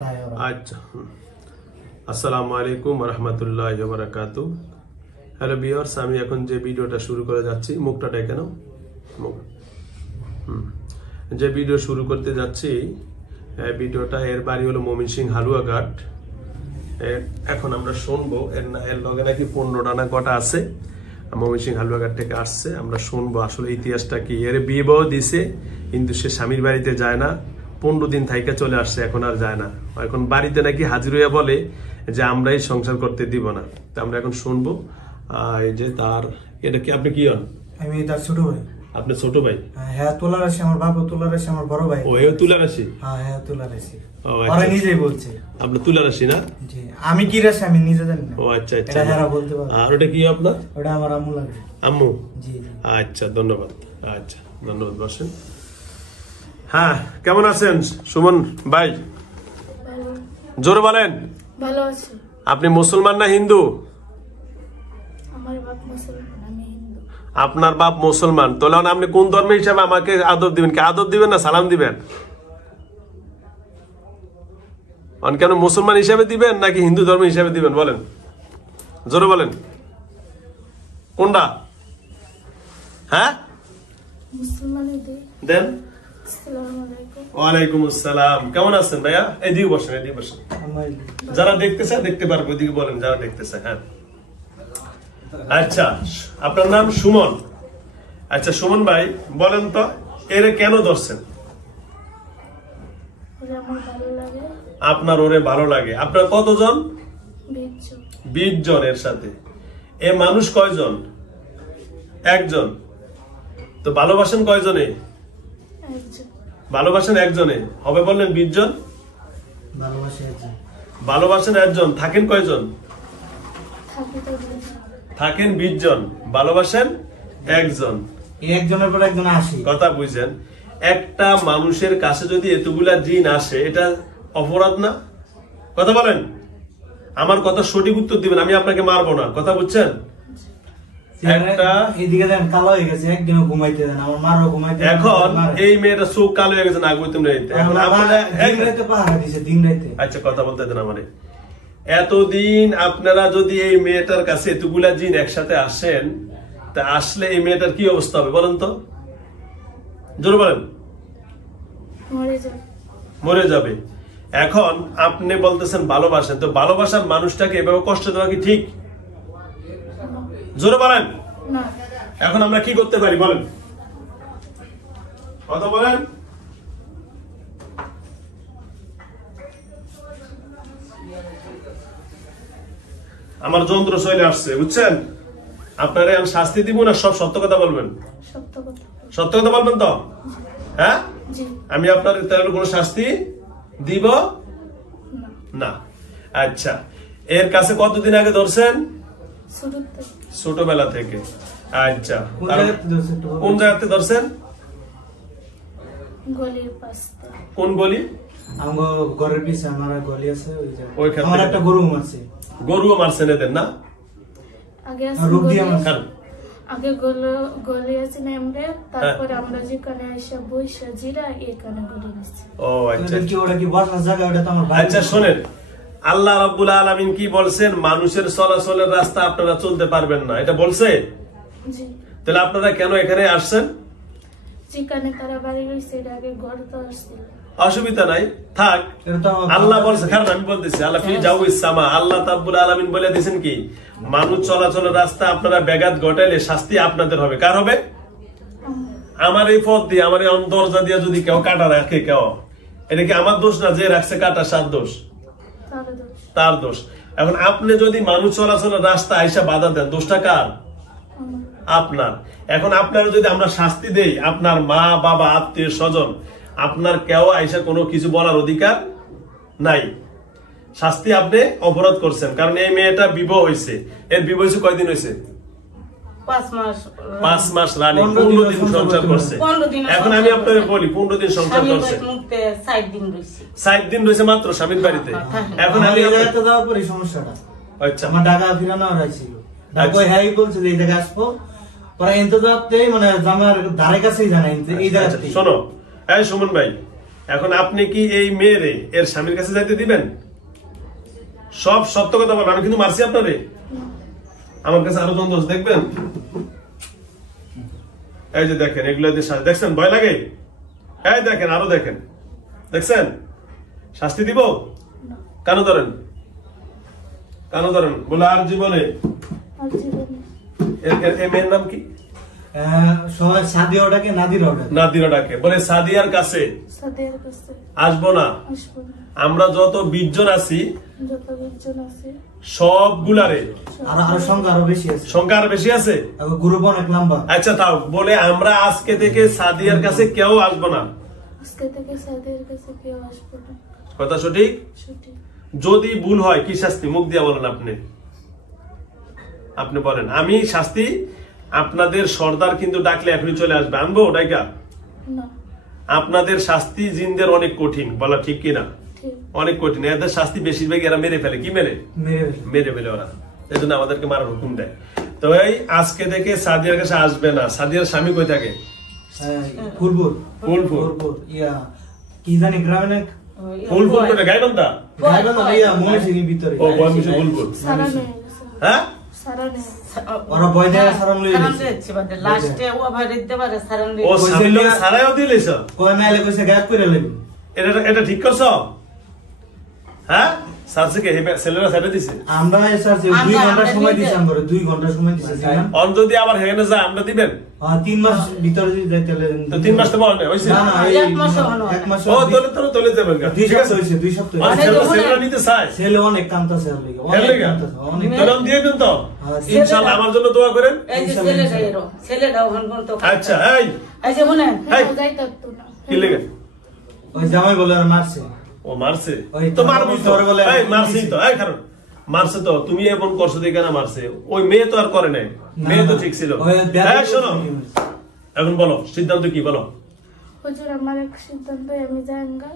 আচ্ছা, আসসালামু আলাইকুম ওয়া রাহমাতুল্লাহি ওয়া বারাকাতুহু। হ্যালো ভিউয়ার্স, আমি এখন যে ভিডিওটা শুরু করে যাচ্ছি, মুখটা ডেকে নাও। যে ভিডিও শুরু করতে যাচ্ছি, ভিডিওটা এর বাড়ি হলো ময়মনসিংহ হালুয়াঘাট। এখন আমরা শুনবো এর লগে নাকি 15টা না কটা আছে, ময়মনসিংহ হালুয়াঘাট থেকে আসছে। আমরা শুনবো আসলে ইতিহাসটা কি। এর বিয়ে বউ দিছে, কিন্তু সে স্বামীর বাড়িতে যায় না। 15 দিন থাইকা চলে আসছে, এখন আর যায় না। এখন বাড়িতে নাকি হাজির হইয়া বলে যে আমরাই সংসার করতে দিব না। তো আমরা এখন শুনবো এই যে তার, এটা কি আপনি কি হন? আমি তার ছোট ভাই। আপনি ছোট ভাই? হ্যাঁ, তুলা রাশি আমার বাবা, তুলা রাশি আমার বড় ভাই। ও এও তুলা রাশি? হ্যাঁ, তুলা রাশি। ওরা নিজেই বলছে আপনি তুলা রাশি না? জি। আমি কি রাশি আমি নিজে জানি না। ও আচ্ছা আচ্ছা, এটা বলতে পারবো। আর ওটা কি আপনার? ওটা আমার আম্মু লাগে। আম্মু? জি। আচ্ছা, ধন্যবাদ। আচ্ছা, ধন্যবাদ, বসেন। হ্যাঁ, কেমন আছেন সুমন ভাই? জোরে বলেন। ভালো আছি। আপনি মুসলমান না হিন্দু? আমার বাপ মুসলমান, আমি হিন্দু। আপনার বাপ মুসলমান, তাহলে আপনি কোন ধর্ম হিসাবে আমাকে আদর দিবেন? কি আদর দিবেন না সালাম দিবেন? কেন মুসলমান হিসাবে দিবেন নাকি হিন্দু ধর্ম হিসাবে দিবেন? বলেন, জোরে বলেন, কোনটা? হ্যাঁ, মুসলমানই দেন। আসসালামু আলাইকুম। ওয়ালাইকুম আসসালাম। কেমন আছেন ভাইয়া? এদিকে বসেন, এদিকে বসেন। যারা দেখতেছে দেখতে পারবো, এদিকে বলেন যারা দেখতেছে। হ্যাঁ, আচ্ছা, আপনার নাম সুমন। আচ্ছা সুমন ভাই, বলেন তো এরে কেন ধরছেন? ওরে আমার ভালো লাগে। আপনার ওরে ভালো লাগে। আপনার কতজন? 20 জন। 20 জন। এর সাথে এ মানুষ কয়জন? একজন। তো ভালোবাসেন কয়জনে? একজন। ভালোবাসেন একজনে, হবে বললেন 20 জন। ভালোবাসি একজন। ভালোবাসেন একজন, থাকেন কয়জন? থাকি তো 2 জন। থাকেন 20 জন, ভালোবাসেন একজন। এই একজনের পর একজন আসি। কথা বুঝছেন? একটা মানুষের কাছে যদি এতগুলা জিন আসে, এটা অপরাধ না? কথা বলেন, আমার কথা সঠিক উত্তর দিবেন, আমি আপনাকে মারবো না। কথা বুঝছেন? একটা এইদিকে দেন কালো হয়ে গেছে, একদিনও ঘুমাইতে দেন, আমার মারও ঘুমাইতে। এখন এই মেয়েটা চোখ কালো হয়ে গেছে, না ঘুমাইতে না। এখন আপনারা দিন রাতে পাহারা দিছে, দিন রাতে। আচ্ছা, কথা বলতে দেন আমারে। এতদিন আপনারা যদি এই মেয়েটার কাছে এতগুলা জিন একসাথে আসেন, তা আসলে এই মেয়েটার কি অবস্থা হবে বলেন তো? জোরে বলেন। মরে যাবে। মরে যাবে। এখন আপনি বলতেছেন ভালোবাসেন, তো ভালোবাসার মানুষটাকে এভাবে কষ্ট দেওয়া কি ঠিক? জোরে বলেন না। এখন আমরা কি করতে পারি বলেন, কথা বলেন। আমার যন্ত্র চলে আসছে, বুঝছেন? আপনারে আমি শাস্তি দিব না, সব সত্য কথা বলবেন? সত্য কথা। সত্য কথা বলবেন তো? হ্যাঁ, জি। আমি আপনার তাহলে কোনো শাস্তি দিব না। না। আচ্ছা, এর কাছে কতদিন আগে ধরছেন? শুরুতে। ছোটবেলা থেকে। আচ্ছা, কোন জায়গাতে ধরছে? কোন জায়গাতে ধরছেন? গলির পাশে। কোন গলি? আমার ঘরের পিছে আমার গলি আছে, ওই জায়গায়। ওইখান আমার থেকে? একটা গরু আছে। গরুও মারছেন এদের না? আগে রূপ দিয়ে আমার আগে গলি আছে নেমরে, তারপরে আমরা যেখানে এসে বইসা জিরা এখানে গলি আছে। ও আচ্ছা। কি ওটা কি বসার জায়গা? ওটা তো আমার ভাই। আচ্ছা শোনেন, আল্লাহ রাব্বুল আলামিন কি বলছেন? মানুষের চলাচলের রাস্তা আপনারা চলতে পারবেন না, এটা বলছে। জি। তাহলে আপনারা কেন এখানে আসছেন? যেখানে তারা বাড়ি রয়েছে এটা আগে ঘর তো আসছে। অসুবিধা নাই, থাক। এটা তো আমার আল্লাহ বলছে, কারণ আমি বলতেছি আল্লাহ ফি যাও ইসসামা, আল্লাহ রাব্বুল আলামিন বলে দিয়েছেন কি, মানুষ চলাচলের রাস্তা আপনারা ব্যাঘাত ঘটাইলে শাস্তি আপনাদের হবে। কার হবে? আমার এই পথ দিয়ে, আমার এই দরজা দিয়ে যদি কেউ কাটা রাখে, কেউ, এটা কি আমার দোষ না? যে রাখছে কাটা, সার দোষ? তার দোষ। তার দোষ। এখন আপনি যদি মানুষ চলাচলের রাস্তা আইসা বাধা দেন, দোষটা কার? আপনার। এখন আপনারা যদি আমরা শাস্তি দেই, আপনার মা বাবা আত্মীয় স্বজন, আপনার কেউ আইসা কোনো কিছু বলার অধিকার নাই। শাস্তি আপনি অপরাধ করছেন, কারণ এই মেয়েটা বিবাহ হয়েছে। এর বিবাহ হয়েছে কয়দিন হয়েছে? 5 মাস রানী, 15 দিন সংসার করছে। এখন আমি আপনাকে বলি, 15 দিন সংসার করছে, 60 দিন রয়েছে মাত্র স্বামীর বাড়িতে। এখন আমি জায়গাতে যাওয়ার পরে সমস্যাটা, আচ্ছা, আমার ঢাকা ফিরানো হয়েছিল। ঢাকা হ্যাঁ বলছে যে এই জায়গায় আসবো, পরে ইন্তজারতে মানে জামার ধারে কাছেই জানা এই জায়গাতে। শোনো, এই সুমন ভাই, এখন আপনি কি এই মেয়েরে এর স্বামীর কাছে যাইতে দিবেন? সব সত্য কথা বলেন, আমি কিন্তু মারছি আপনারে। আমার কাছে আরো দ্বন্দ্ব আছে, দেখবেন? এই যে দেখেন, এগুলো দেখছেন, ভয় লাগে? এই দেখেন, আরো দেখেন, দেখছেন? শাস্তি দিব? কেন ধরেন, কেন ধরেন বলে? আর জীবনে আর জীবনে এই মেয়ের নাম কি? সবাই সাদিয়া ওটাকে নাদিরা ওটাকে। নাদিরা ডাকে, বলে সাদিয়ার কাছে সাদের কাছে আসবো না। আসবো না। আমরা যত 20 জন আছি যত লোকজন আছে সবগুলারে আরো সংখ্যা আরো বেশি আছে, সংখ্যা আর বেশি আছে। গ্রুপ অনেক নাম্বার। আচ্ছা, তাও বলে আমরা আজকে থেকে সাদিয়ার কাছে কেউ আসবো না। আজকে থেকে সাদের কাছে কেউ আসবো না। কথা সঠিক? সঠিক। যদি ভুল হয় কি শাস্তি? মুখ দিয়ে বলেন আপনি, আপনি বলেন। আমি শাস্তি আপনাদের সর্দার কিন্তু ডাকলে এখনই চলে আসবে, আনবো ডাইকা? না। আপনাদের শাস্তি জিনদের অনেক কঠিন, বলা ঠিক কিনা? ঠিক। অনেক কঠিন। এদের শাস্তি বেশিরভাগ এরা মেরে ফেলে। কি মেরে? মেরে ফেলে ওরা, এই জন্য আমাদেরকে মারার হুকুম দেয়। তো এই আজকে থেকে সাদিয়ার কাছে আসবে না। সাদিয়ার স্বামী কই থাকে? ফুলপুর। ফুলপুর। ইয়া কি জানি গ্রামে না, ফুলপুর কোটা? গাইবান্ধা? গাইবান্ধা না, ইয়া ময়মনসিংহের ভিতরে। ও বয়মিশে ফুলপুর। সারা নিয়ে গেছে। হ্যাঁ, সারা নিয়ে গেছে। ওরা বয় দেয় সারান লই গেছে। ও স্বামীর লোক সারাইও দিলেছ? কয় না এলে কইছে গায়েব করে লইব। এটা ঠিক করছ? হ্যাঁ, সারছে কে? ছেলেরা ছেড়ে দিছে? আমরা স্যার 2 ঘন্টা সময় দিছি, আমরা 2 ঘন্টা সময় দিছি। অন যদি আবার হেনে যায় আমরা দিবেন? 3 মাস ভিতরে যদি যাইতে তো 3 মাস তো বলনে হইছে না না, এক মাস ও তোলে যাবেন। 2 সপ্তাহ হইছে, 2 সপ্তাহ হইছে। ছেলেরা নিতে চায়? ছেলে অনেক কাঁদতাছে আর লাগি, এর অনেক লাগা? কাঁদতাছে, অনেক। তরম দিয়ে দেন তো ইনশাআল্লাহ। আমার জন্য দোয়া করেন। আচ্ছা, এই এই যাইতে পারতো না। কি লাগে? ওই জামাই বলে আর মারছে। ও মারছে ওই তো মারবি তো, তোরে বলে এই মারছি তো, এই কারণ মারছে তো, তুমি এমন করছো দেখে না মারছে। ওই মেয়ে তো আর করে নাই, মেয়ে তো ঠিক ছিল। এই শোনো, এখন বলো সিদ্ধান্ত কি? বলো। হুজুর, আমার এক সিদ্ধান্ত, আমি জানগা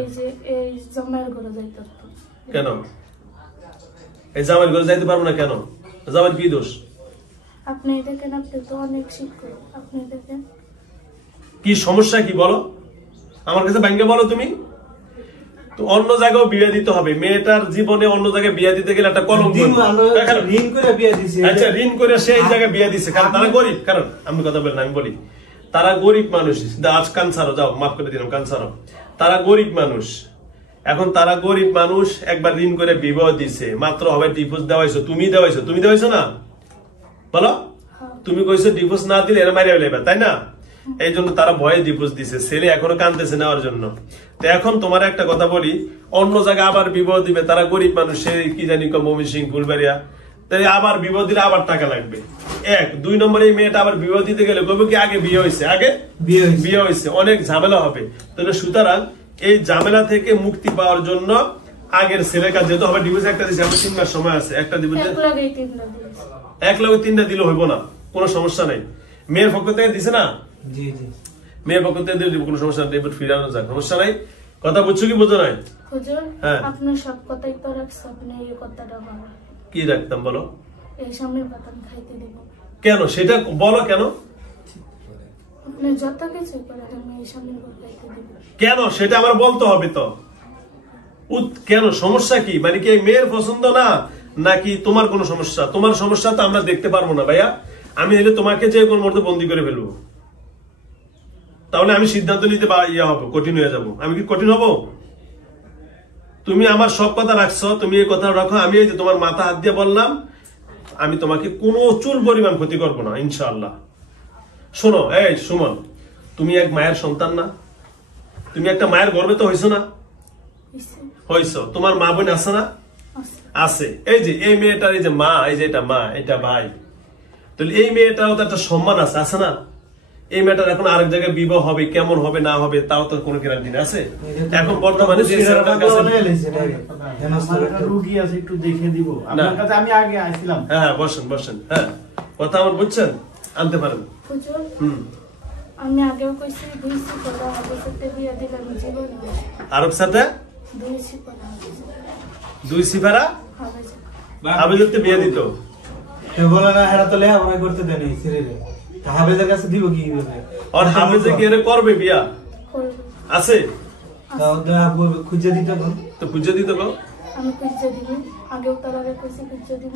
এই যে এই জামাইয়ের ঘরে যাইতে পারতো। কেন এই জামাইয়ের ঘরে যাইতে পারবো না? কেন? জামাইয়ের কি দোষ? আপনি দেখেন, আপনি তো অনেক শিক্ষক, আপনি দেখেন। কি সমস্যা কি বলো? আমার কাছে ব্যাংকে বলো তুমি। তো অন্য জায়গায় বিয়ে দিতে হবে। মেয়েটার জীবনে অন্য জায়গায় বিয়ে দিতে গেলে একটা কলঙ্ক। ঋণ করে বিয়ে দিছে। আচ্ছা, ঋণ করে সেই জায়গায় বিয়ে দিছে, কারণ তারা গরিব। কারণ আমি কথা বলেন, আমি বলি তারা গরিব মানুষ। আজ কানসারো, যাও মাফ করে দিলাম, কানসারো। তারা গরিব মানুষ। এখন তারা গরিব মানুষ, একবার ঋণ করে বিবাহ দিছে, মাত্র হবে ডিভোর্স দেওয়াইছো, তুমি দেওয়াইছো না? বলো, তুমি কইছো ডিভোর্স না দিলে এরা মারিয়া ফেলবে, তাই না? এই জন্য তারা ভয়ে ডিভোর্স দিছে। ছেলে এখনো কাঁদতেছে নেওয়ার জন্য। তো এখন তোমার একটা কথা বলি, অন্য জায়গায় আবার বিবাহ দিবে, তারা গরিব মানুষ, সে কি জানি ময়মনসিং ফুলবাড়িয়া, তাই আবার বিবাহ দিলে আবার টাকা লাগবে। 1 2 নম্বরে এই মেয়েটা আবার বিবাহ দিতে গেলে কবে কি আগে বিয়ে হয়েছে, আগে বিয়ে হয়েছে, অনেক ঝামেলা হবে। তাহলে সুতরাং এই ঝামেলা থেকে মুক্তি পাওয়ার জন্য আগের ছেলের কাছে যেতে হবে। ডিভোর্স একটা দিচ্ছে, আমার 3 মাস সময় আছে, একটা দিবে। এক লগে 3টা দিলে হইব না, কোনো সমস্যা নাই। মেয়ের পক্ষ থেকে দিছে না? জি জি, মেয়ের পক্ষ থেকে দিলে কোনো সমস্যা নেই, ফিরানো যায়, সমস্যা নাই। কথা বুঝছো কি বুঝো নাই? হুজুর, হ্যাঁ, আপনি সব কথাই তো রাখছেন, আপনি এই কথাটা ভালো। কি রাখতাম বলো? এই সামনের কথা খাইতে দিব। কেন সেটা বলো? কেন আপনি যত কিছু করেন, আমি এই সামনের কথা খাইতে দিব। কেন সেটা আমার বলতে হবে তো। কেন সমস্যা কি? মানে কি এই মেয়ের পছন্দ না, নাকি তোমার কোনো সমস্যা? তোমার সমস্যা তো আমরা দেখতে পারবো না ভাইয়া। আমি এলে তোমাকে যে কোন মুহূর্তে বন্দি করে ফেলবো, তাহলে আমি সিদ্ধান্ত নিতে হবো, কঠিন হয়ে যাব। আমি কি কঠিন হব? তুমি আমার সব কথা রাখছো, তুমি এই কথা রাখো। আমি এই যে তোমার মাথা হাত দিয়ে বললাম, আমি তোমাকে কোনো চুল পরিমাণ ক্ষতি করবো না ইনশাআল্লাহ। শোনো, এই সুমন, তুমি এক মায়ের সন্তান না? তুমি একটা মায়ের গর্ভে তো হইছো না? হইছো। তোমার মা বোন আছে না? আছে। এই যে এই মেয়েটার, এই যে মা, এই যে এটা মা, এটা ভাই, তাহলে এই মেয়েটারও তো একটা সম্মান আছে, আছে না? এই মেয়েটার এখন আরেক জায়গায় বিবাহ হবে, কেমন হবে না হবে তাও তো কোনো গ্যারান্টি আছে। এখন বর্তমানে যে রুগী আছে, একটু দেখে দিব আপনার কাছে। আমি আগে আসছিলাম। হ্যাঁ, বসেন। হ্যাঁ, কথা আমার বুঝছেন, আনতে পারেন। আমি আগেও কইছি, দুইছি করা হবে, সাথে বিয়ে দিলে আমি জীবন আরব সাথে দুইছি করা হবে, দুই সিফারা হবে হবে যদি বিয়ে দিত। বলে না, হেরা তো লেখাপড়া করতে দেয় নাই সিরিয়ালে, হাফেজের কাছে দিব কি? আর হাফেজে কি এর করবে বিয়া? করবে। আছে খুঁজে দিতে বল। তো খুঁজে দিতে কও। আমি খুঁজে দিব আগেও তারা কইছি খুঁজে দিব